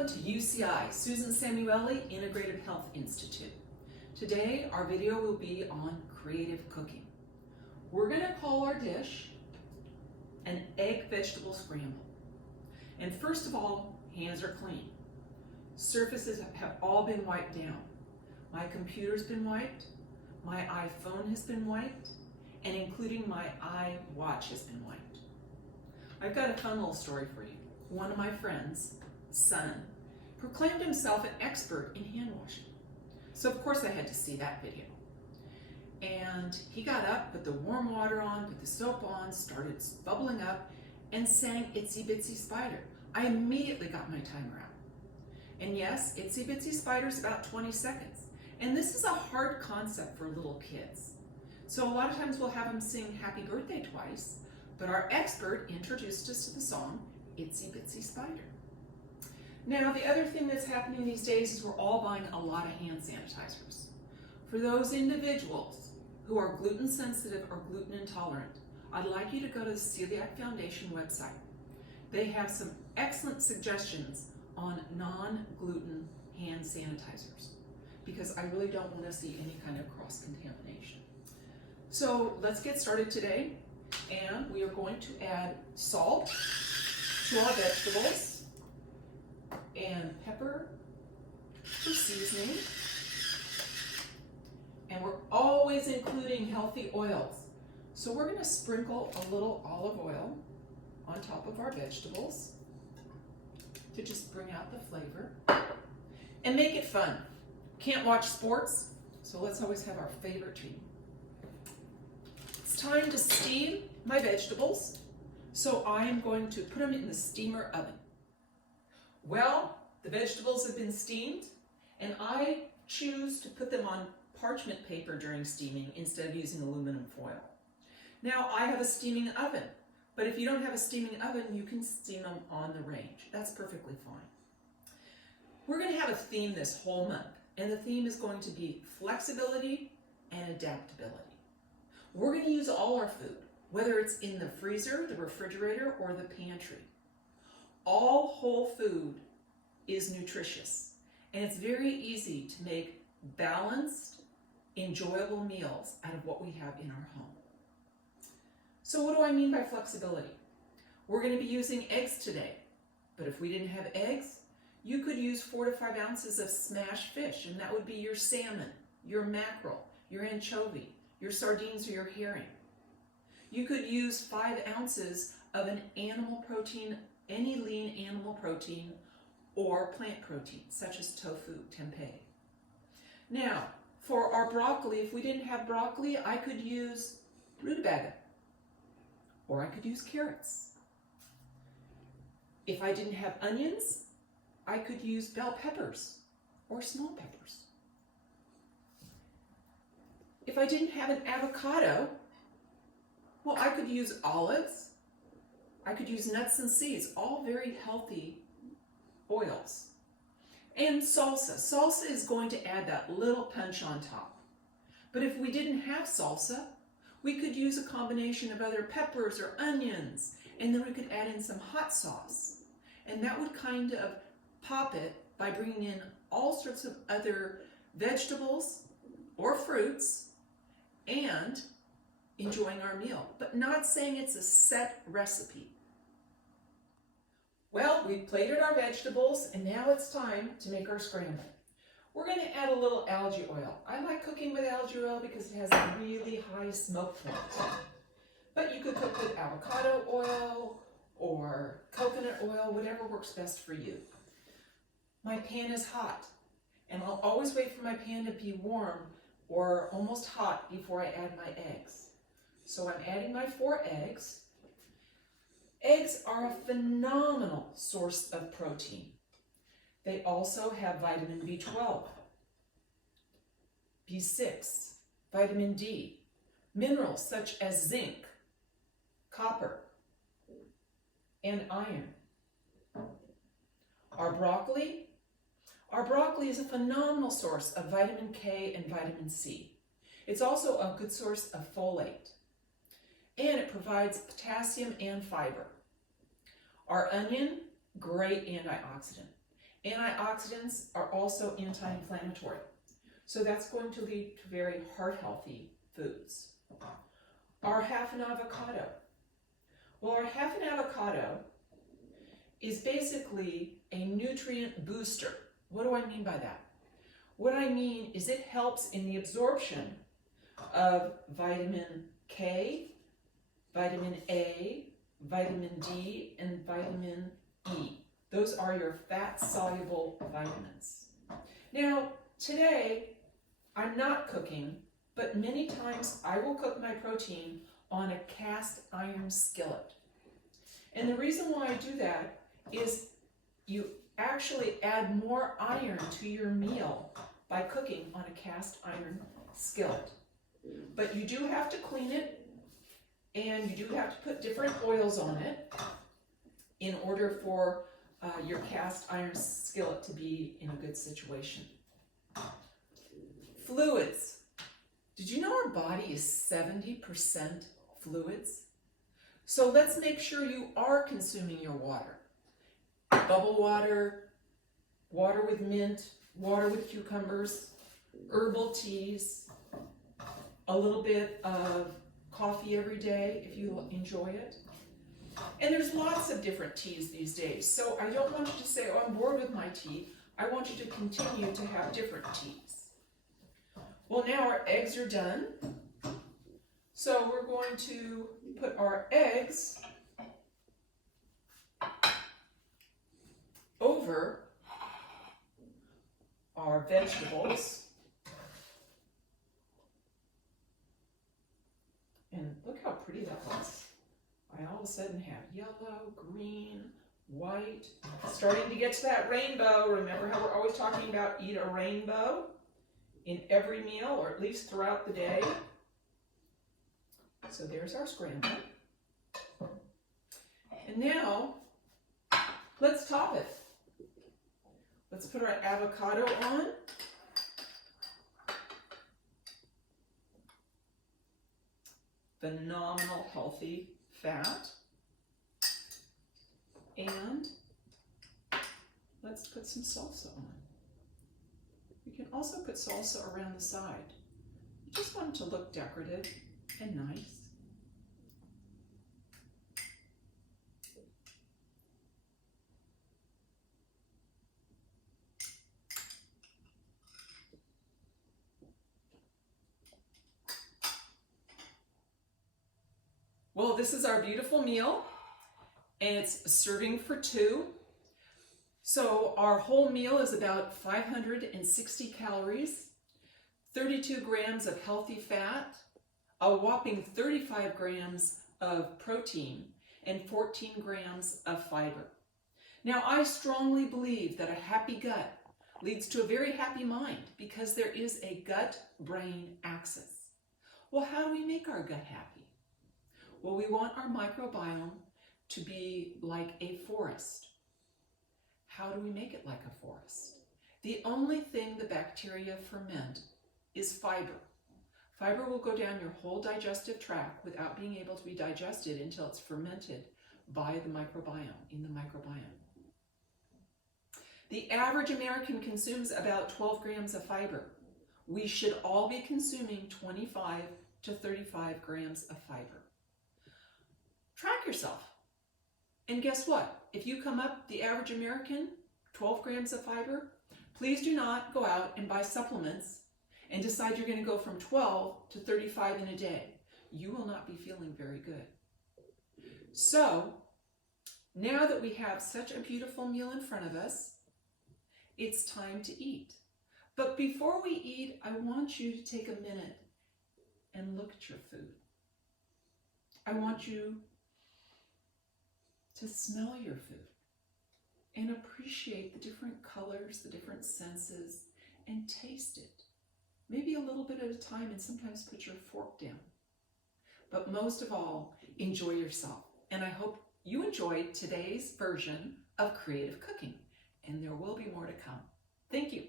Welcome to UCI, Susan Samueli Integrative Health Institute. Today our video will be on creative cooking. We're going to call our dish an egg vegetable scramble. And first of all, hands are clean. Surfaces have all been wiped down. My computer's been wiped, my iPhone has been wiped, and including my iWatch has been wiped. I've got a fun little story for you. One of my friends, son, proclaimed himself an expert in hand washing. So of course I had to see that video. And he got up, put the warm water on, put the soap on, started bubbling up, and sang Itsy Bitsy Spider. I immediately got my timer out. And yes, Itsy Bitsy Spider is about 20 seconds. And this is a hard concept for little kids. So a lot of times we'll have them sing Happy Birthday twice, but our expert introduced us to the song Itsy Bitsy Spider. Now, the other thing that's happening these days is we're all buying a lot of hand sanitizers. For those individuals who are gluten sensitive or gluten intolerant, I'd like you to go to the Celiac Foundation website. They have some excellent suggestions on non-gluten hand sanitizers because I really don't want to see any kind of cross-contamination. So let's get started today, and we are going to add salt to our vegetables and pepper for seasoning. And we're always including healthy oils. So we're going to sprinkle a little olive oil on top of our vegetables to just bring out the flavor and make it fun. Can't watch sports, so let's always have our favorite team. It's time to steam my vegetables, so I am going to put them in the steamer oven. Well, the vegetables have been steamed, and I choose to put them on parchment paper during steaming instead of using aluminum foil. Now, I have a steaming oven, but if you don't have a steaming oven, you can steam them on the range. That's perfectly fine. We're going to have a theme this whole month, and the theme is going to be flexibility and adaptability. We're going to use all our food, whether it's in the freezer, the refrigerator, or the pantry. All whole food is nutritious, and it's very easy to make balanced, enjoyable meals out of what we have in our home. So what do I mean by flexibility? We're going to be using eggs today, but if we didn't have eggs, you could use 4 to 5 ounces of smashed fish, and that would be your salmon, your mackerel, your anchovy, your sardines, or your herring. You could use 5 ounces of an animal protein, any lean animal protein or plant protein, such as tofu, tempeh. Now, for our broccoli, if we didn't have broccoli, I could use rutabaga, or I could use carrots. If I didn't have onions, I could use bell peppers or small peppers. If I didn't have an avocado, well, I could use olives, I could use nuts and seeds, all very healthy oils. And salsa. Salsa is going to add that little punch on top. But if we didn't have salsa, we could use a combination of other peppers or onions, and then we could add in some hot sauce. And that would kind of pop it by bringing in all sorts of other vegetables or fruits and enjoying our meal, but not saying it's a set recipe. Well, we've plated our vegetables, and now it's time to make our scramble. We're going to add a little algae oil. I like cooking with algae oil because it has a really high smoke point. But you could cook with avocado oil or coconut oil, whatever works best for you. My pan is hot, and I'll always wait for my pan to be warm or almost hot before I add my eggs. So I'm adding my 4 eggs. Eggs are a phenomenal source of protein. They also have vitamin B12, B6, vitamin D, minerals such as zinc, copper, and iron. Our broccoli is a phenomenal source of vitamin K and vitamin C. It's also a good source of folate, and it provides potassium and fiber. Our onion, great antioxidant. Antioxidants are also anti-inflammatory. So that's going to lead to very heart-healthy foods. Our half an avocado. Well, our half an avocado is basically a nutrient booster. What do I mean by that? What I mean is it helps in the absorption of vitamin K, vitamin A, vitamin D, and vitamin E. Those are your fat-soluble vitamins. Now, today, I'm not cooking, but many times I will cook my protein on a cast iron skillet. And the reason why I do that is you actually add more iron to your meal by cooking on a cast iron skillet. But you do have to clean it, and you do have to put different oils on it in order for your cast iron skillet to be in a good situation. Fluids. Did you know our body is 70% fluids? So let's make sure you are consuming your water. Bubble water, water with mint, water with cucumbers, herbal teas, a little bit of coffee every day if you enjoy it. And there's lots of different teas these days. So I don't want you to say, oh, I'm bored with my tea. I want you to continue to have different teas. Well, now our eggs are done. So we're going to put our eggs over our vegetables. And look how pretty that looks. I all of a sudden have yellow, green, white, starting to get to that rainbow. Remember how we're always talking about eat a rainbow in every meal, or at least throughout the day. So there's our scramble. And now, let's top it. Let's put our avocado on. Phenomenal healthy fat. And let's put some salsa on. We can also put salsa around the side. You just want it to look decorative and nice. Well, this is our beautiful meal, and it's a serving for two. So our whole meal is about 560 calories, 32 grams of healthy fat, a whopping 35 grams of protein, and 14 grams of fiber. Now, I strongly believe that a happy gut leads to a very happy mind because there is a gut-brain axis. Well, how do we make our gut happy? Well, we want our microbiome to be like a forest. How do we make it like a forest? The only thing the bacteria ferment is fiber. Fiber will go down your whole digestive tract without being able to be digested until it's fermented by the microbiome, in the microbiome. The average American consumes about 12 grams of fiber. We should all be consuming 25 to 35 grams of fiber. Track yourself. And guess what? If you come up the average American, 12 grams of fiber, please do not go out and buy supplements and decide you're going to go from 12 to 35 in a day. You will not be feeling very good. So, now that we have such a beautiful meal in front of us, it's time to eat. But before we eat, I want you to take a minute and look at your food. I want you to smell your food and appreciate the different colors, the different senses, and taste it. Maybe a little bit at a time, and sometimes put your fork down. But most of all, enjoy yourself. And I hope you enjoyed today's version of creative cooking, and there will be more to come. Thank you.